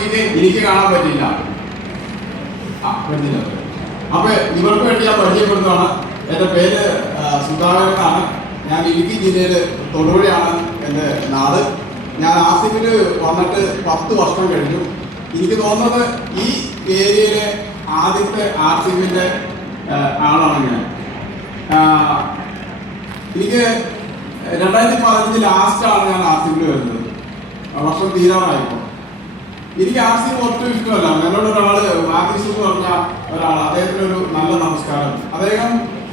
നോക്കിയിട്ട് എനിക്ക് കാണാൻ പറ്റില്ല. അപ്പൊ ഇവർക്ക് വേണ്ടി ഞാൻ പരിചയപ്പെടുന്നതാണ്. എൻ്റെ പേര് സുധാകരനാണ്. ഞാൻ ഇടുക്കി ജില്ലയിൽ തൊടുപുഴയാണ് എൻ്റെ നാട്. ഞാൻ ആസിഫിൽ വന്നിട്ട് 10 വർഷം കഴിഞ്ഞു. എനിക്ക് തോന്നുന്നത് ഈ ഏരിയയിലെ ആദ്യത്തെ ആസിഫിൻ്റെ ആളാണ് ഞാൻ. എനിക്ക് 2015 ലാസ്റ്റാണ് ഞാൻ ആസിഫിൽ വരുന്നത്. വർഷം തീരാറായപ്പോൾ എനിക്ക് ആസിഫ് ഒട്ടും ഇഷ്ടമല്ല. എന്നോട് ഒരാള് ആസിഫ് എന്ന് പറഞ്ഞ ഒരാൾ, അദ്ദേഹത്തിനൊരു നല്ല നമസ്കാരം. അദ്ദേഹം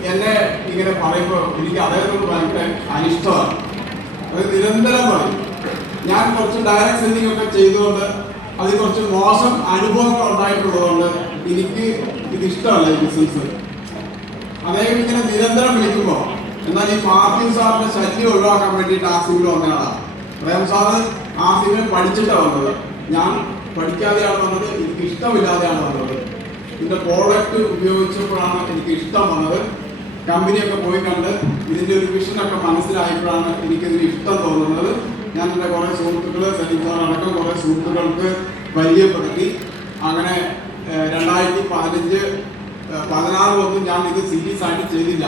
എന്നെ ഇങ്ങനെ പറയുമ്പോൾ എനിക്ക് അദ്ദേഹത്തോട് ഭയങ്കര അനിഷ്ടമാണ്. അത് നിരന്തരം പറയും. ഞാൻ കുറച്ച് ഡയറക്റ്റ് സെൻഡിങ് ഒക്കെ ചെയ്തുകൊണ്ട് അതിൽ കുറച്ച് മോശം അനുഭവങ്ങൾ ഉണ്ടായിട്ടുള്ളതുകൊണ്ട് എനിക്ക് ഇത് ഇഷ്ടമല്ല ഈ ബിസിനസ്. അദ്ദേഹം ഇങ്ങനെ നിരന്തരം വിളിക്കുമ്പോൾ എന്നാൽ ഈ പാർട്ടി സാറിന്റെ ശല്യം ഒഴിവാക്കാൻ വേണ്ടിയിട്ട് ആസിഫിൽ വന്നയാളാണ്. പ്രേം സാറ് ആസിഫിനെ പഠിച്ചിട്ടാണ് വന്നത്. ഞാൻ പഠിക്കാതെയാണ് വന്നത്. എനിക്ക് ഇഷ്ടമില്ലാതെയാണ് വന്നത്. ഇതിൻ്റെ പ്രോഡക്റ്റ് ഉപയോഗിച്ചപ്പോഴാണ് എനിക്ക് ഇഷ്ടം വന്നത്. കമ്പനിയൊക്കെ പോയി കണ്ട് ഇതിൻ്റെ ഒരു വിഷനൊക്കെ മനസ്സിലായപ്പോഴാണ് എനിക്കിതിന് ഇഷ്ടം തോന്നുന്നത്. ഞാൻ എൻ്റെ കുറേ സുഹൃത്തുക്കൾ, സലീം സാർ അടക്കം കുറേ സുഹൃത്തുക്കൾക്ക് പരിചയപ്പെടുത്തി. അങ്ങനെ 2015-16 ഞാൻ ഇത് സീരിയസ് ആയിട്ട് ചെയ്തില്ല.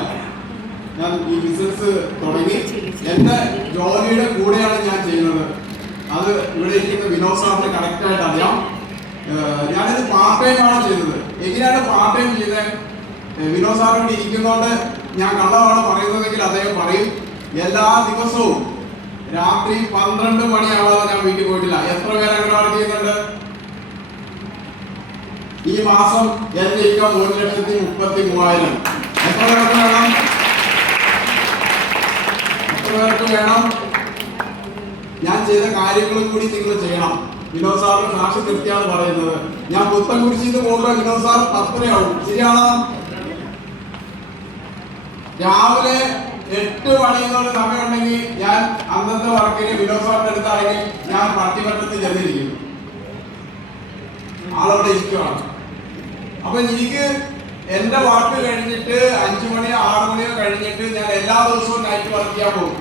ഞാൻ ഈ ബിസിനസ് തുടങ്ങി. എൻ്റെ ജോലിയുടെ കൂടെയാണ് ഞാൻ ചെയ്യുന്നത്. അത് ഇവിടെ ഇരിക്കുന്ന വിനോദ് സാറിന് കറക്റ്റായിട്ട് അറിയാം. ഞാനിത് പാർട്ട് ടൈം ആണ് ചെയ്തത്. എങ്ങനെയാണ് പാർട്ട് ടൈം ചെയ്തത്? വിനോദ് സാർ ഇവിടെ ഇരിക്കുന്നതുകൊണ്ട് ഞാൻ കള്ളമാണ് പറയുന്നതെങ്കിൽ അദ്ദേഹം പറയും, എല്ലാ ദിവസവും രാത്രി 12 മണിയാവാതെ ഞാൻ വീട്ടിൽ പോയിട്ടില്ല. എത്ര പേര് അങ്ങനെ വർക്ക് ചെയ്യുന്നുണ്ട്? ഈ മാസം എന്റെ ഇൻകം 1,33,000. എത്ര പേർക്ക് വേണം? എത്ര പേർക്ക് വേണം? ഞാൻ ചെയ്ത കാര്യങ്ങളും കൂടി നിങ്ങൾ ചെയ്യണം. വിനോദ് സാറിന് സാക്ഷി നിർത്തിയാണ് പറയുന്നത്. ഞാൻ പുത്തൻകുരിശിന്ന് പോകുമ്പോൾ വിനോദ് സാർ 10:30 ശരിയാണോ? രാവിലെ 8 മണി എന്നുള്ള സമയം ഉണ്ടെങ്കിൽ ഞാൻ അന്നത്തെ വർക്കിന് വിനോദ് സാറിന്റെ അടുത്താണെങ്കിൽ ഞാൻ പട്ടിമറ്റത്ത് ചെന്നിരിക്കും. ആളവിടെ ഇരിക്കുവാണ്. അപ്പൊ എനിക്ക് എന്റെ വർക്ക് കഴിഞ്ഞിട്ട് 5 മണിയോ 6 മണിയോ കഴിഞ്ഞിട്ട് ഞാൻ എല്ലാ ദിവസവും നൈറ്റ് വർക്ക് ചെയ്യാൻ പോകും.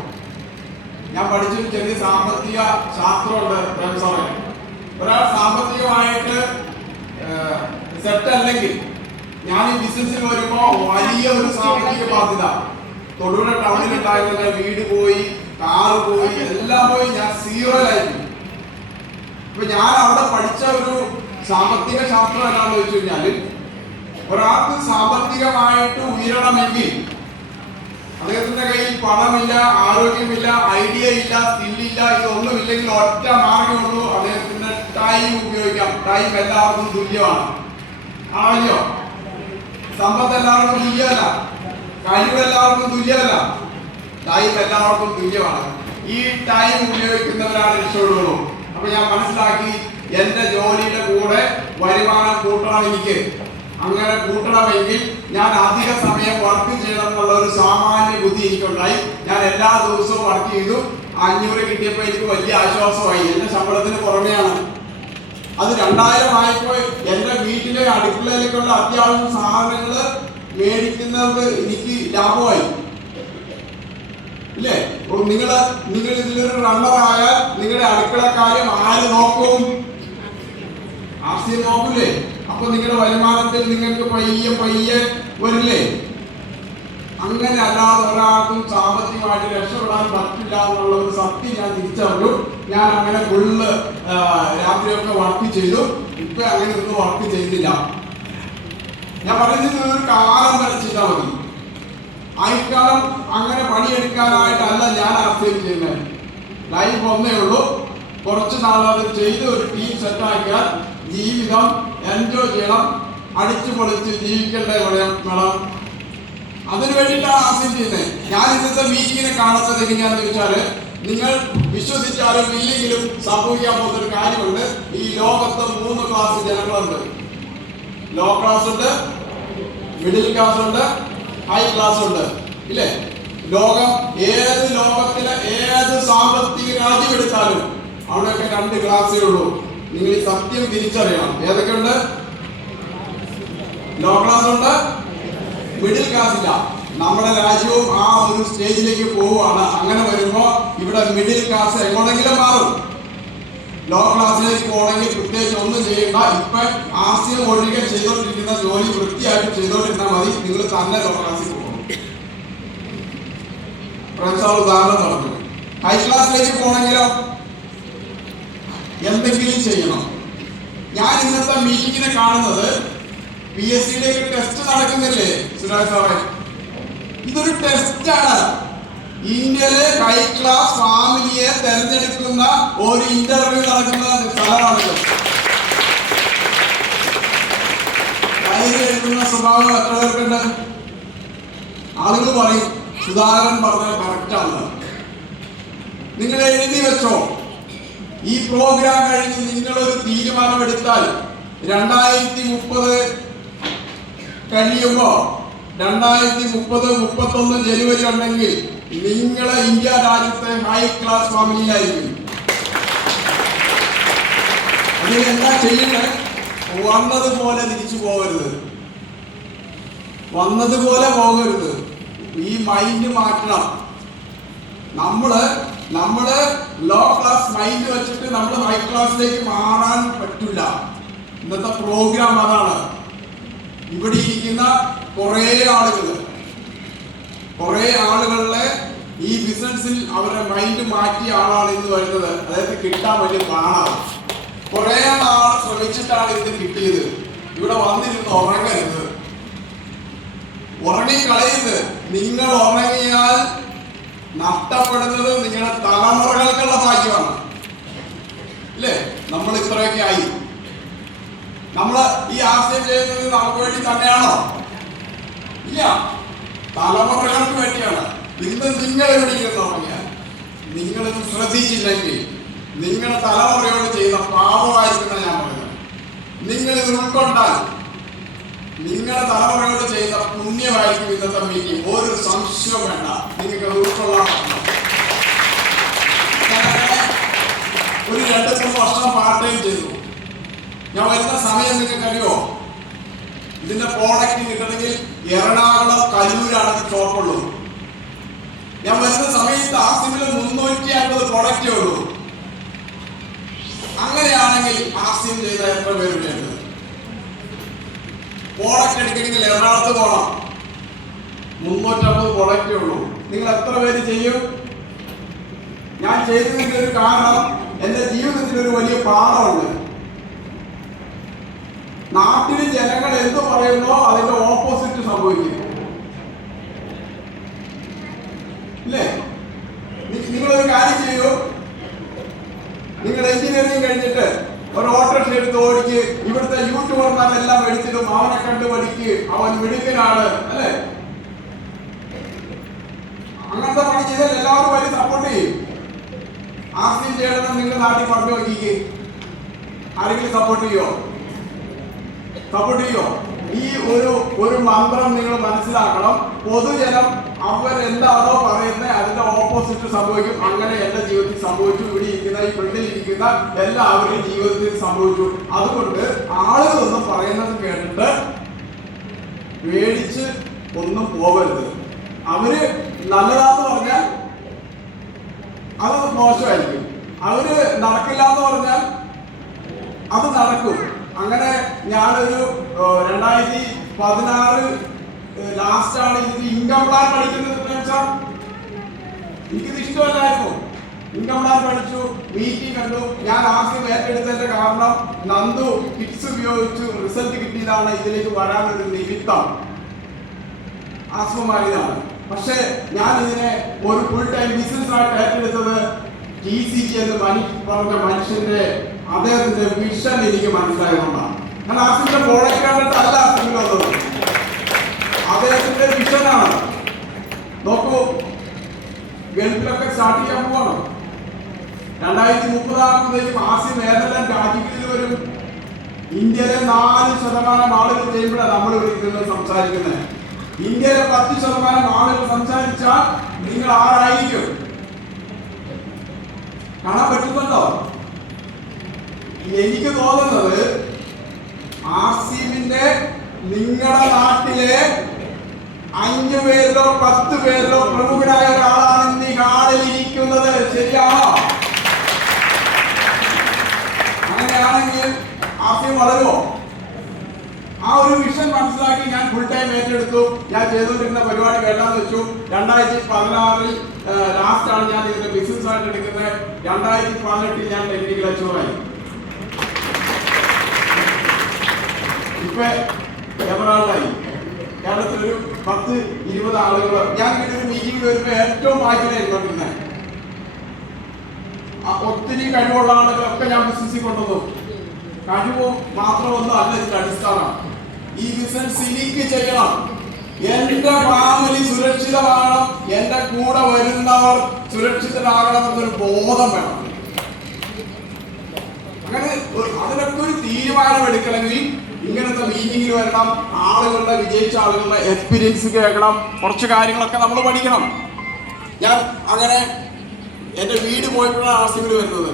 ഞാൻ പഠിച്ചൊരു ചെറിയ സാമ്പത്തിക ശാസ്ത്രമുണ്ട് പ്രേം സാറേ. ഒരാൾ സാമ്പത്തികമായിട്ട് സെറ്റ് അല്ലെങ്കിൽ ഞാൻ ഈ ബിസിനസ്സിൽ വരുമ്പോൾ വലിയ ഒരു സാമ്പത്തിക ബാധ്യത. തൊടുപുഴ ടൗണിൽ ഉണ്ടായിരുന്ന വീട് പോയി, കാറ് പോയി, എല്ലാം പോയി. ഞാൻ സീറോയിലായിരുന്നു. അപ്പൊ ഞാൻ അവിടെ പഠിച്ച ഒരു സാമ്പത്തിക ശാസ്ത്രം എന്താണെന്ന് വെച്ച് കഴിഞ്ഞാല്, ഒരാൾക്ക് സാമ്പത്തികമായിട്ട് ഉയരണമെങ്കിൽ അദ്ദേഹത്തിന്റെ കയ്യിൽ പണമില്ല, ആരോഗ്യമില്ല, ഐഡിയ ഇല്ല, സ്കില്ലില്ല, ഇതൊന്നുമില്ലെങ്കിൽ ഒറ്റ മാർഗമുള്ളൂ, അദ്ദേഹത്തിന്റെ ടൈം ഉപയോഗിക്കാം. ടൈം എല്ലാവർക്കും തുല്യമാണ്. ആണല്ലോ? സമ്പത്ത് എല്ലാവർക്കും തുല്യമല്ല, കഴിവ് എല്ലാവർക്കും തുല്യമല്ല, ടൈം എല്ലാവർക്കും തുല്യമാണ്. ഈ ടൈം ഉപയോഗിക്കുന്നവരാണ് രക്ഷപ്പെടുള്ളൂ. അപ്പൊ ഞാൻ മനസ്സിലാക്കി, എന്റെ ജോലിയുടെ കൂടെ വരുമാനം കൂട്ടണം. എനിക്ക് അങ്ങനെ കൂട്ടണമെങ്കിൽ ഞാൻ അധിക സമയം വർക്ക് ചെയ്യണം എന്നുള്ള ഒരു സാമാന്യ ബുദ്ധി എനിക്കുണ്ടായി. ഞാൻ എല്ലാ ദിവസവും വർക്ക് ചെയ്തു. 500 കിട്ടിയപ്പോൾ എനിക്ക് വലിയ ആശ്വാസമായി. എന്റെ ശമ്പളത്തിന് പുറമെയാണ് അത്. 2000 ആയപ്പോൾ എന്റെ വീട്ടിലെ അടുക്കളയിലേക്കുള്ള അത്യാവശ്യ സാധനങ്ങൾ മേടിക്കുന്നത് എനിക്ക് ലാഭമായി. ഇല്ലേ? നിങ്ങൾ ഇതിലൊരു റണ്ണറായാൽ നിങ്ങളുടെ അടുക്കള കാര്യം ആര് നോക്കും? ആർസിയെ നോക്കൂലേ? അപ്പൊ നിങ്ങളുടെ വരുമാനത്തിൽ നിങ്ങൾക്ക് പയ്യെ വരില്ലേ? അങ്ങനെ അല്ലാതെ ഒരാൾക്കും സാമ്പത്തികമായിട്ട് രക്ഷപ്പെടാൻ പറ്റില്ല എന്നുള്ള ഒരു സത്യം ഞാൻ തിരിച്ചറിഞ്ഞു. ഞാൻ അങ്ങനെ ഫുള്ള് രാത്രിയൊക്കെ വർക്ക് ചെയ്തു. ഇപ്പൊ അങ്ങനെ ഒന്നും വർക്ക് ചെയ്യുന്നില്ല. ഞാൻ പറയുന്നത് ഒരു കാലം വരെ ചെയ്താൽ മതി. ആയിക്കാലം അങ്ങനെ പണിയെടുക്കാനായിട്ടല്ല ഞാൻ ആർസിയിൽ ചെയ്യുന്നത്. ലൈഫ് ഒന്നേ ഉള്ളൂ. കുറച്ച് നാൾ അത് ചെയ്ത് ഒരു ടീം സെറ്റാക്കിയാൽ ജീവിതം എൻജോയ് ചെയ്യണം, അടിച്ചു പൊളിച്ച് ജീവിക്കേണ്ട വേണം. അതിനു വേണ്ടിയിട്ടാണ് ആസിഫ് ചെയ്യുന്നത്. ഞാൻ ഇന്നത്തെ മീറ്റിങ്ങിനെ കാണുന്നത് എങ്ങനെയാണെന്ന് ചോദിച്ചാല്, നിങ്ങൾ വിശ്വസിച്ചാലും ഇല്ലെങ്കിലും സംഭവിക്കാൻ പോകുന്ന ഒരു കാര്യമുണ്ട്. ഈ ലോകത്ത് 3 ക്ലാസ് ജനങ്ങളുണ്ട്. ലോ ക്ലാസ് ഉണ്ട്, മിഡിൽ ക്ലാസ് ഉണ്ട്, ഹൈ ക്ലാസ് ഉണ്ട്. ഇല്ലേ? ലോകത്തിലെ ഏത് സാമ്പത്തിക രാജ്യം എടുത്താലും അവിടെയൊക്കെ 2 ക്ലാസ്സേ ഉള്ളൂ. നിങ്ങൾ ഈ സത്യം തിരിച്ചറിയണം. ഏതൊക്കെയുണ്ട്? ലോ ക്ലാസ് ഉണ്ട്, മിഡിൽ ക്ലാസ് ഇല്ല. നമ്മുടെ രാജ്യവും ആ ഒരു സ്റ്റേജിലേക്ക് പോവുകയാണ്. അങ്ങനെ വരുമ്പോ ഇവിടെ മിഡിൽ ക്ലാസ് എങ്ങോട്ടെങ്കിലും മാറും. ലോ ക്ലാസ്സിലേക്ക് പോകണമെങ്കിൽ പ്രത്യേകിച്ച് ഒന്നും ചെയ്യണ്ട. ഇപ്പൊ ആശയം ഒഴികെ ചെയ്തോണ്ടിരിക്കുന്ന ജോലി വൃത്തിയായിട്ട് ചെയ്തോണ്ടിരുന്നാൽ മതി. നിങ്ങൾ തന്നെ ലോ ക്ലാസ്സിൽ പോകണം. ഉദാഹരണം പറഞ്ഞു. ഹൈ ക്ലാസ്സിലേക്ക് പോകണമെങ്കിലോ എന്തെങ്കിലും ചെയ്യണം. ഞാൻ ഇന്നത്തെ മീറ്റിങ്ങിനെ കാണുന്നത് PSCയിലേക്ക് ടെസ്റ്റ് നടക്കുന്നില്ലേ സുരാജ് സാറേ? ഇതൊരു ടെസ്റ്റാണ്. ഇന്ത്യയിലെ ഹൈ ക്ലാസ് ഫാമിലിയെ തെരഞ്ഞെടുക്കുന്ന ഒരു ഇന്റർവ്യൂ നടക്കുന്ന സ്ഥലമാണിത്. ഡയറി എഴുതുന്ന സ്വഭാവം എത്ര പേർക്കുണ്ട്? ആളുകൾ പറയും സുധാകരൻ പറഞ്ഞാൽ കറക്റ്റാണ്. നിങ്ങൾ എഴുതി വെച്ചോ. ഈ പ്രോഗ്രാം കഴിഞ്ഞ് നിങ്ങളൊരു തീരുമാനമെടുത്താൽ 2030 കഴിയുമ്പോ 2030-31 ജനുവരി ഉണ്ടെങ്കിൽ നിങ്ങളെ ഇന്ത്യ രാജ്യത്തെ ഹൈ ക്ലാസ് ഫാമിലിയിലായിരിക്കും. അതിന് എന്താ ചെയ്യണ്ടേ? വന്നതുപോലെ തിരിച്ചു പോകരുത്, വന്നതുപോലെ പോകരുത്. ഈ മൈൻഡ് മാറ്റണം. നമ്മള് ലോ ക്ലാസ് മൈൻഡ് വെച്ചിട്ട് നമ്മൾ ഹൈ ക്ലാസ്സിലേക്ക് മാറാൻ പറ്റില്ല. ഇന്നത്തെ പ്രോഗ്രാം അതാണ്. ഇവിടെ ഇരിക്കുന്ന കുറെ ആളുകളെ ഈ ബിസിനസ്സിൽ അവരുടെ മൈൻഡ് മാറ്റിയ ആളാണ് ഇന്ന് വരുന്നത്. അതായത് കിട്ടാൻ വലിയ പാടാണ്. കുറെ നാൾ ശ്രമിച്ചിട്ടാണ് ഇത് കിട്ടിയത്. ഇവിടെ വന്നിരുന്ന് ഉറങ്ങരുത്, ഉറങ്ങിക്കളയരുത്. നിങ്ങൾ ഉറങ്ങിയാൽ നഷ്ടപ്പെടുന്നത് നിങ്ങളുടെ തലമുറകൾക്കുള്ള ഭാഗ്യമാണ്. ഇല്ലേ? നമ്മൾ ഇത്രയൊക്കെ ആയി. നമ്മള് ഈ ആശയം ചെയ്യുന്നത് നമുക്ക് വേണ്ടി തന്നെയാണോ? ഇല്ല, തലമുറകൾക്ക് വേണ്ടിയാണ്. ഇന്ന് നിങ്ങൾ ഇവിടെ ഇരുന്ന് ഉറങ്ങിയാൽ, നിങ്ങളിത് ശ്രദ്ധിച്ചില്ലെങ്കിൽ നിങ്ങളുടെ തലമുറയോട് ചെയ്യുന്ന പാപമായിരിക്കുന്ന ഞാൻ പറയുന്നത്. നിങ്ങളിത് ഉൾക്കൊണ്ടാൽ നിങ്ങളുടെ തലമുറയോട് ചെയ്യുന്ന പുണ്യമായിരിക്കും ഇന്നത്തെ മീറ്റിംഗ്. ഒരു സംശയവും വേണ്ട, നിങ്ങൾക്ക് ഉൾക്കൊള്ളാൻ. ഒരു 2-3 വർഷം പാർട്ട് ടൈം ചെയ്തു. ഞാൻ വരുന്ന സമയം നിങ്ങൾക്ക് അറിയോ? ഇതിന്റെ പ്രോഡക്റ്റ് കിട്ടണമെങ്കിൽ എറണാകുളം കലൂരാണ് ഷോപ്പുള്ളൂ. ഞാൻ വരുന്ന സമയത്ത് ആസിമിൽ 350 പ്രോഡക്റ്റേ ഉള്ളൂ. അങ്ങനെയാണെങ്കിൽ ആസിം ചെയ്ത എത്ര പേരുണ്ട്? പ്രോഡക്റ്റ് എടുക്കണമെങ്കിൽ എറണാകുളത്ത് പോകണം. 350 പ്രോഡക്റ്റേ ഉള്ളൂ. നിങ്ങൾ എത്ര പേര് ചെയ്യും? ഞാൻ ചെയ്തതിന്റെ ഒരു കാരണം, എന്റെ ജീവിതത്തിൽ ഒരു വലിയ പാഠമുണ്ട്. നാട്ടിലെ ജനങ്ങൾ എന്ത് പറയുന്നോ അതിന്റെ ഓപ്പോസിറ്റ് സംഭവിക്കും. ഇല്ലേ? നിങ്ങളൊരു കാര്യം ചെയ്യൂ. നിങ്ങൾ എഞ്ചിനീയറിംഗ് കഴിഞ്ഞിട്ട് ഒരു ഓട്ടോറിക്ഷ എടുത്ത് ഓടിക്ക്. ഇവിടുത്തെ യൂട്യൂബർമാരെല്ലാം എടുത്തിട്ടും അവനെ കണ്ടു പഠിക്ക്, അവൻ മിടുക്കനാണ്, അല്ലേ? അങ്ങനത്തെ പണി ചെയ്താൽ എല്ലാവരും വലിയ സപ്പോർട്ട് ചെയ്യും. ആർക്കും ചെയ്യണമെന്ന് നിങ്ങൾ നാട്ടിൽ പറഞ്ഞു നോക്കിക്ക്. ആരെങ്കിലും സപ്പോർട്ട് ചെയ്യോ? ഈ ഒരു മന്ത്രം നിങ്ങൾ മനസ്സിലാക്കണം. പൊതുജനം അവരെന്താണോ പറയുന്നത് അതിന്റെ ഓപ്പോസിറ്റ് സംഭവിക്കും. അങ്ങനെ എന്റെ ജീവിതത്തിൽ സംഭവിച്ചു. ഇവിടെ ഇരിക്കുന്ന ഈ ഫ്രണ്ടിൽ ഇരിക്കുന്ന എല്ലാവരുടെയും ജീവിതത്തിൽ സംഭവിച്ചു. അതുകൊണ്ട് ആളുകളൊന്നും പറയുന്നത് കേട്ടിട്ട് പേടിച്ച് ഒന്നും പോകരുത്. അവര് നല്ലതാന്ന് പറഞ്ഞാൽ അത് മോശമായിരിക്കും. അവര് നടക്കില്ല എന്ന് പറഞ്ഞാൽ അത് നടക്കും. അങ്ങനെ ഞാനൊരു 2016 ലാസ്റ്റാണ് ഇത് ഇൻകം പ്ലാൻ പഠിക്കുന്നത്. എനിക്കിത് ഇഷ്ടമല്ലായിരുന്നു. ഇൻകം പ്ലാൻ പഠിച്ചു, മീറ്റിംഗ് കണ്ടു. ഞാൻ ആദ്യം ഏറ്റെടുത്തതിന്റെ കാരണം നന്ദു കിറ്റ്സ് ഉപയോഗിച്ചു റിസൾട്ട് കിട്ടിയതാണ്. ഇതിലേക്ക് വരാനൊരു നിമിത്തം ആസ്വമാരിതാണ്. പക്ഷെ ഞാൻ ഇതിനെ ഒരു ഫുൾ ടൈം ബിസിനസ് ആയിട്ട് ഏറ്റെടുത്തത് TCG എന്ന് പറഞ്ഞ മനുഷ്യന്റെ അദ്ദേഹത്തിന്റെ വിഷൻ എനിക്ക് മനസ്സിലായതുകൊണ്ടാണ്. ഞാൻ ആസിന്റെ പ്രോഡക്റ്റ് കണ്ടിട്ടല്ല ആസിൽ വന്നത്, അദ്ദേഹത്തിന്റെ വിഷനാണ്. നോക്കൂ, ഗൾഫിലൊക്കെ സ്റ്റാർട്ട് ചെയ്യാൻ പോവാണ്. 2030 ആകുമ്പോഴേക്കും ആസിം ഏതെല്ലാം രാജ്യങ്ങളിൽ വരും. ഇന്ത്യയിലെ 4% ആളുകൾ ചെയ്യുമ്പോഴാണ് നമ്മൾ ഇവിടെ സംസാരിക്കുന്നത്. ഇന്ത്യയിലെ 10% ആളുകൾ സംസാരിച്ചാൽ നിങ്ങൾ ആരായിരിക്കും? കാണാൻ പറ്റുന്നുണ്ടോ? എനിക്ക് തോന്നുന്നത് ആസിമിന്റെ നിങ്ങളുടെ നാട്ടിലെ 5 പേരിലോ 10 പേരിലോ പ്രമുഖനായ ഒരാളാണ് ഇന്ന് ഈ ഹാളിൽ ഇരിക്കുന്നത്. ശരിയാണോ? അങ്ങനെയാണെങ്കിൽ ആശയം വളരുമോ? ആ ഒരു വിഷൻ മനസ്സിലാക്കി ഞാൻ ഫുൾ ടൈം ഏറ്റെടുത്തു. ഞാൻ ചെയ്തുകൊണ്ടിരുന്ന പരിപാടി വേണ്ടാന്ന് വെച്ചു. 2016 ലാസ്റ്റ് ആണ് ഞാൻ ഇതിന്റെ ബിസിനസ് ആയിട്ട് എടുക്കുന്നത്. 2018 ഞാൻ ടെക്നിക്കൽ അച്ചീവറായി. ഇപ്പൊ എമറാൾഡായി. കേരളത്തിലൊരു 10-20 ആളുകൾ ഞാൻ ഒരു മീറ്റിംഗ് വരുമ്പോ ഏറ്റവും ഭാഗ്യമായിരുന്നിരുന്നത്. ഒത്തിരി കഴിവുള്ള ആളുകളൊക്കെ ഞാൻ ബിസിനസ്സിൽ കൊണ്ടുവന്നു. കഴിവ് മാത്രമൊന്നും അല്ല ഇതിന്റെ അടിസ്ഥാനം. ഈ ബിസിനസ് എനിക്ക് ചെയ്യണം, എന്റെ ഫാമിലി സുരക്ഷിതമാകണം, എന്റെ കൂടെ വരുന്നവർ സുരക്ഷിതരാകണം എന്നൊരു ബോധം വേണം. അങ്ങനെ അതിനൊക്കെ ഒരു തീരുമാനം എടുക്കണമെങ്കിൽ ഇങ്ങനത്തെ മീറ്റിംഗിൽ വരണം, ആളുകളുടെ വിജയിച്ച ആളുകളുടെ എക്സ്പീരിയൻസ് കേൾക്കണം, കുറച്ച് കാര്യങ്ങളൊക്കെ നമ്മൾ പഠിക്കണം. ഞാൻ അങ്ങനെ എന്റെ വീട് പോയപ്പോഴാണ് ആസിമിൽ വരുന്നത്.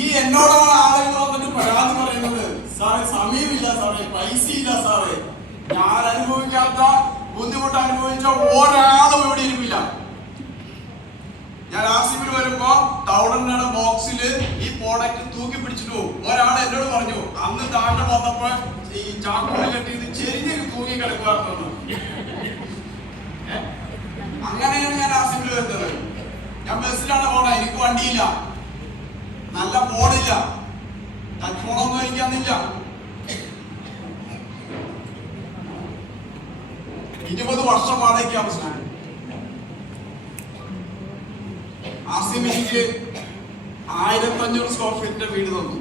ഈ എന്നോടാണ് ആളുകൾ വന്നിട്ട് പരാതി പറയുന്നത്, സാറേ സമയമില്ല സാറേ, പൈസ ഇല്ല സാറേ. ഞാൻ അനുഭവിക്കാത്ത ബുദ്ധിമുട്ട് അനുഭവിച്ച ഒരാളും ഇവിടെ ഇരിപ്പില്ല. ഞാൻ ആസിമിൽ വരുമ്പോ ടൗണിന്റെ ബോക്സിൽ ഈ പ്രോഡക്റ്റ് തൂക്കി പിടിച്ചിട്ട് പോകും. ഒരാൾ എന്നോട് പറഞ്ഞു, അന്ന് താങ്കൾ വന്നപ്പോ ഈ ചാക്കോളി കെട്ടി ഇത് ചെരിഞ്ഞ് തൂങ്ങി കിടക്കുവായിരുന്നു. അങ്ങനെയാണ് ഞാൻ ആസിമിൽ വരുന്നത്. ഞാൻ ബസ്സിലാണ് പോണത്, എനിക്ക് വണ്ടിയില്ല, നല്ല ഫോണില്ല, ടച്ച് ഫോണൊന്നും എനിക്ക് അന്നില്ല. 20 വർഷം വാടകയ്ക്ക് താമസിക്കാൻ. ആസിം എനിക്ക് 1500 സ്ക്വയർ ഫീറ്റിന്റെ വീട് തന്നു.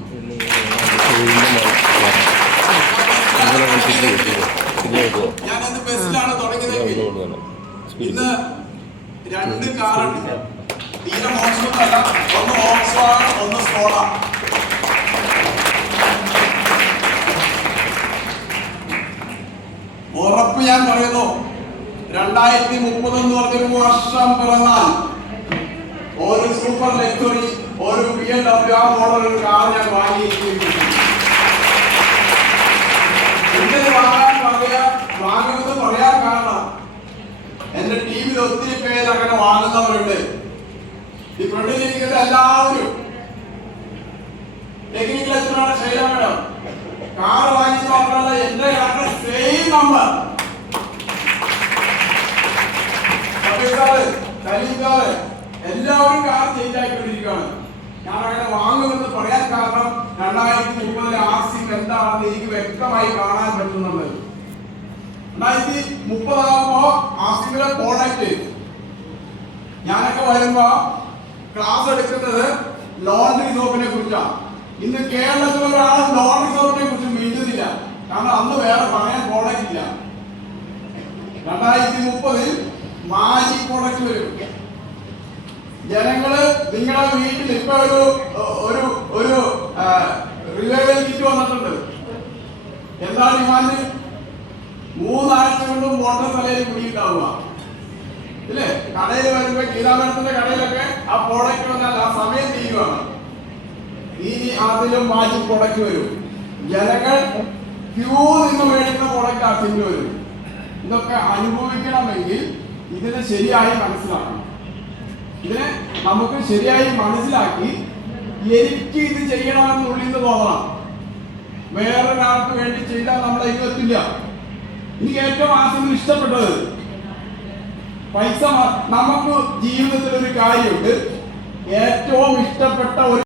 ഞാൻ ഇന്ന് ബസ്സിലാണ് തുടങ്ങിയതെങ്കിൽ ഇന്ന് 2 കാറുണ്ട്. തീരെ മോശമൊന്നുമല്ല. ഒന്ന് ഓക്സ്വാഗൺ, ഒന്ന് സ്കോഡ. ഉറപ്പ് ഞാൻ പറയുന്നു, 2030 എന്ന് പറഞ്ഞൊരു വർഷം പിറന്നാൽ ഒരു സൂപ്പർ ലക്സറി, ഒരു BMW മോഡൽ ഒരു കാർ ഞാൻ വാങ്ങിയിരിക്കുന്നു. വാങ്ങുന്നത് പറയാൻ കാരണം എന്റെ ടീമിൽ ഒത്തിരി പേര് അങ്ങനെ വാങ്ങുന്നവരുണ്ട്. ഈ ഫ്രണ്ടിലിരിക്കുന്ന എല്ലാവരും ടെക്നിക്കൽ അച്ചീവറാണ്. ശൈല മേഡം കാർ വാങ്ങി മാത്രമല്ല, എന്റെ കാറിന്റെ സെയിം നമ്പർ. എല്ലാവരും കാർ ചേഞ്ച് ആയിക്കൊണ്ടിരിക്കുകയാണ്. ഞാൻ അങ്ങനെ വാങ്ങുമെന്ന് പറയാൻ കാരണം 2030 ആസിം എന്താണെന്ന് എനിക്ക് വ്യക്തമായി കാണാൻ പറ്റുന്നുണ്ട്. 2030 ആകുമ്പോ ആസിമിലെ പ്രോഡക്റ്റ് ഞാനൊക്കെ വരുമ്പോ ക്ലാസ് എടുക്കുന്നത് ലോണ്ടറി സോപ്പിനെ കുറിച്ചാണ്. ഇന്ന് കേരളത്തിൽ ഒരാളും ലോണ്ടറി സോപ്പിനെ കുറിച്ച് മിണ്ടുന്നില്ല. കാരണം അന്ന് വേറെ പറയാൻ പ്രോഡക്റ്റ് ഇല്ല. 2030 മാജിക് പ്രോഡക്റ്റ് വരും. ജനങ്ങള് നിങ്ങളുടെ വീട്ടിൽ ഇപ്പൊ ഒരു റിവൈവൽ കിറ്റ് വന്നിട്ടുണ്ട്. എന്താണ് ഡിമാൻഡ്? 3 ആഴ്ച കൊണ്ടും മോട്ടോർ തലയിൽ കുടിയുണ്ടാവുക ഇല്ലേ? കടയിൽ വരുമ്പോ ഗീതാമരത്തിന്റെ കടയിലൊക്കെ ആ പ്രോഡക്റ്റ് വന്നാൽ ആ സമയം തീരുവാണ്. ഇനി അതിലും മാജിക് പ്രോഡക്റ്റ് വരും. ജനങ്ങൾ ക്യൂ നിന്ന് മേടിക്കുന്ന പ്രോഡക്റ്റ് ആസിമിൽ വരും. ഇതൊക്കെ അനുഭവിക്കണമെങ്കിൽ ഇതിനെ ശരിയായി മനസ്സിലാക്കണം. ഇതിനെ നമുക്ക് ശരിയായി മനസ്സിലാക്കി എനിക്ക് ഇത് ചെയ്യണമെന്നുള്ളിൽ നിന്ന് തോന്നണം. വേറൊരാൾക്ക് വേണ്ടി ചെയ്താൽ നമ്മളെ എത്തില്ല. എനിക്ക് ഏറ്റവും ആസിമിൽ ഇഷ്ടപ്പെട്ടത് പൈസ. നമുക്ക് ജീവിതത്തിൽ ഒരു കാര്യമുണ്ട്, ഏറ്റവും ഇഷ്ടപ്പെട്ട ഒരു